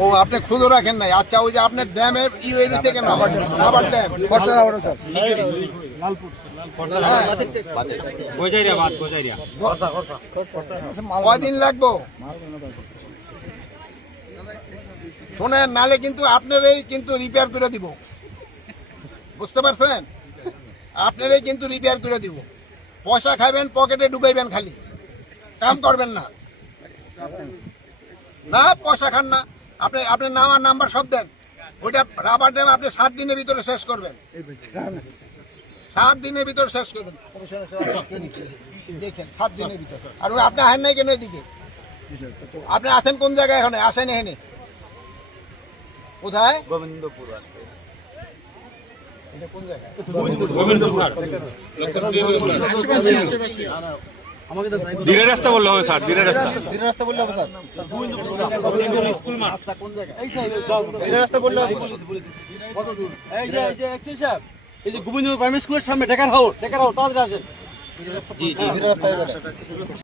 ও আপনি খুদও রাখেন নাই। আচ্ছা ওই যে আপনার ড্যামের ইউএডি থেকে না আবার ড্যাম কয়দিন লাগবো শোনেন, নালে কিন্তু আপনারই কিন্তু রিপেয়ার করে দিব, বুঝতে পারছেন? আপনারই কিন্তু রিপেয়ার করে দিব। পয়সা খাবেন, পকেটে ঢুকাইবেন, খালি কাম করবেন না। না পয়সা খান না আপনি, আপনার নাম আর নাম্বার সব দেন। ওইটা রাবার ড্যাম আপনি 7 দিনের ভিতরে শেষ করবেন, 7 দিনের ভিতরে শেষ করবেন। দেখেন 7 দিনের ভিতরে। আর আপনি আসেন নাই কেন এদিকে? আপনি আছেন কোন জায়গায়? এখানে আসেন, এখানে কোথায়? গোবিন্দপুর। এটা কোন জায়গায়? ধীরে রাস্তা বললে হবে স্যার, ধীরে রাস্তা বললে হবে স্যার। স্কুল মাঠ কোন জায়গায়? এই ধীরে রাস্তা বললে হবে। কত দূর? এই যে এক্সেল সাহেব, এই যে গোবিন্দপুর প্রাইমারি স্কুলের সামনে ঢাকার হাওড় তাড়াতাড়ি আসেন। জি জি, ধীরে রাস্তায়